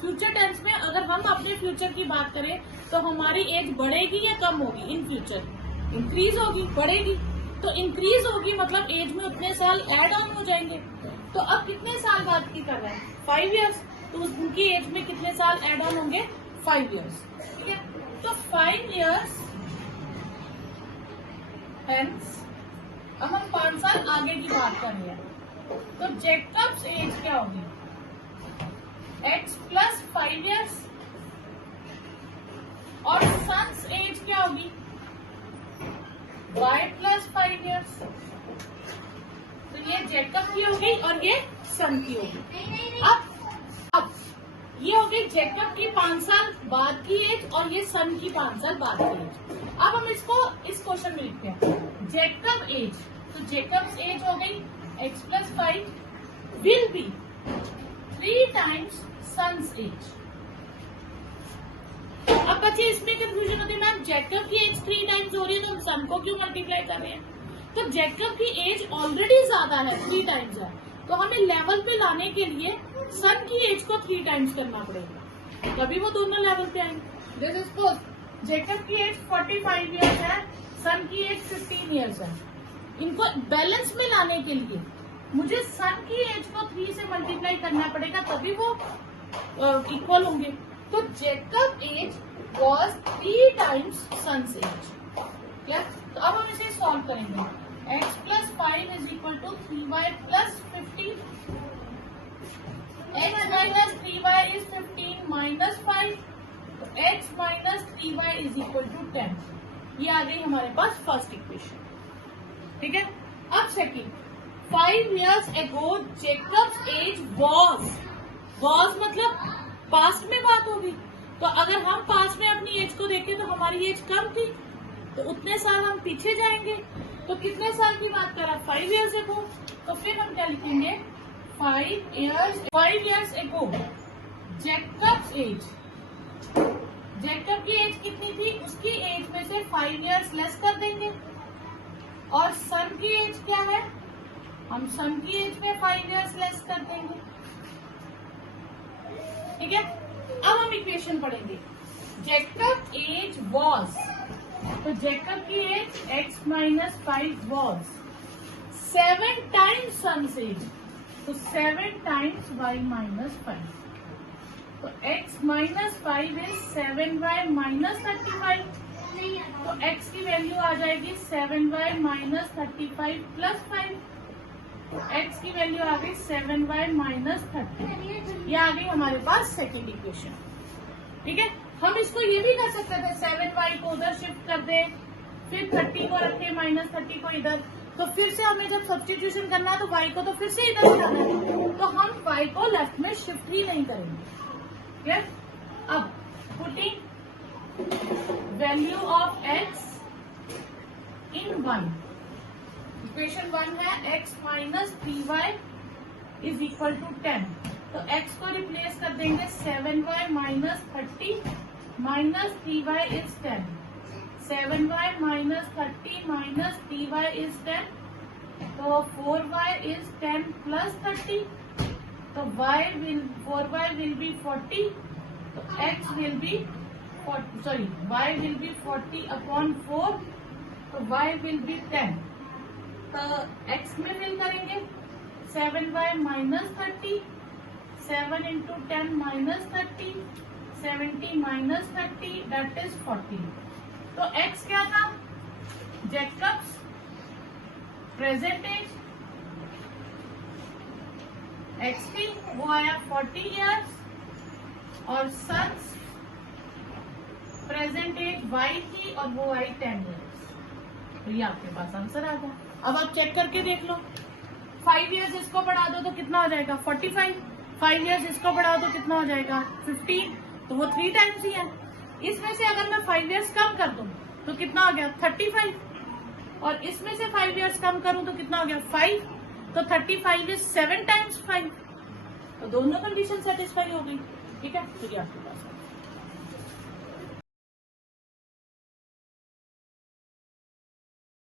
फ्यूचर टेंस में अगर हम अपने फ्यूचर की बात करें तो हमारी एज बढ़ेगी या कम होगी, इन फ्यूचर इंक्रीज होगी, बढ़ेगी। तो इंक्रीज होगी मतलब एज में उतने साल ऐड ऑन हो जाएंगे। तो अब कितने साल बाद की कर रहे हैं, 5 years, तो उनकी एज में कितने साल ऐड ऑन होंगे, 5 years। ठीक है, तो 5 years hence, अब हम 5 साल आगे की बात कर रहे हैं। तो जेकब्स एज क्या होगी, x प्लस 5 years, और सन्स एज क्या होगी, y प्लस 5 years। तो ये जेकब की होगी और ये सन की होगी। अब ये होगी जेकब की 5 साल बाद की एज और ये सन की 5 साल बाद की एज। अब हम इसको इस क्वेश्चन में लिखते हैं जेकब एज। तो जेकब्स एज हो गई x plus 5 will be 3 times son's age. अब बच्चे इसमें कंफ्यूजन होती है, मैम जेकब की एज 3 टाइम्स हो रही है तो हम सन को क्यों मल्टीप्लाई कर रहे हैं। तो जेकब की एज ऑलरेडी ज्यादा है, 3 टाइम्स है, तो हमें लेवल पे लाने के लिए सन की एज को 3 टाइम्स करना पड़ेगा, तभी वो दोनों लेवल पे आएंगे। जैसे सपोज जेकब की एज 45 ईयर्स है, सन की एज 15 ईयर्स है, इनको बैलेंस में लाने के लिए मुझे सन की एज को 3 से मल्टीप्लाई करना पड़ेगा, तभी वो इक्वल होंगे। तो Jacob age was 3 times son's age. Clear? तो अब हम इसे सॉल्व करेंगे। x plus 5 is equal to 3y plus 15। x minus 3y is 15 minus 5, तो x minus 3y is equal to 10। ये आ गई हमारे पास फर्स्ट इक्वेशन। ठीक है, अब second, 5 years ago Jacob's age was मतलब पास्ट में बात होगी। तो अगर हम पास्ट में अपनी एज को देखें तो हमारी एज कम थी, तो उतने साल हम पीछे जाएंगे। तो कितने साल की बात करा? 5 years ago। तो फिर हम क्या लिखेंगे? 5 years ago Jacob's age, Jacob की एज कितनी थी? उसकी एज में से 5 years लेस कर देंगे। और सन की एज क्या है? हम सन की एज में 5 years लेस कर देंगे। ठीक है, अब हम इक्वेशन पढ़ेंगे। जेकब एज वॉज, तो जेकब की age x minus 5 was 7 times son age, तो 7 टाइम्स y माइनस 5। तो x minus 5 is 7y minus 35। तो x की वैल्यू आ जाएगी 7y माइनस 35 प्लस 5। तो x की वैल्यू आ गई 7y माइनस 30। ये आ गई हमारे पास सेकेंड इक्वेशन। ठीक है, हम इसको ये भी कर सकते थे, 7y को उधर शिफ्ट कर दे, फिर 30 को रखे माइनस 30 को इधर। तो फिर से हमें जब सब्स्टिट्यूशन करना है तो y को तो फिर से इधर जाना है, तो हम y को लेफ्ट में शिफ्ट ही नहीं करेंगे। यस, अब putting value of x in 1, equation 1 है x minus 3y is equal to 10। तो x को रिप्लेस कर देंगे 7y minus 30 minus 3y is 10। 7y minus 30 minus 3y is 10, तो 4y इज 10 प्लस 30। तो 4y विल बी 40, तो x will be y will be 40 upon 4, तो y will be 10। तो x में फिल करेंगे 7y minus 30, 7 into 10 minus 30, 70 minus 30 that is 40। तो x क्या था? जेकब्स प्रेजेंट एज x थी, वो आया 40 इयर्स, और सन्स प्रेजेंट एज y थी और वो आई 10 इयर्स। तो ये आपके पास आंसर आ गया। अब आप चेक करके देख लो, 5 years इसको बढ़ा दो तो कितना हो जाएगा? 45। 5 years इसको बढ़ा दो कितना हो जाएगा? 15। तो वो 3 टाइम्स ही है। इसमें से अगर मैं 5 years कम कर दूं तो कितना हो गया? 35। और इसमें से 5 years कम करूं तो कितना हो गया? 5। तो 35 इज 7 टाइम्स 5। तो दोनों कंडीशन सेटिस्फाई हो गई। ठीक है, तो ये आपके पास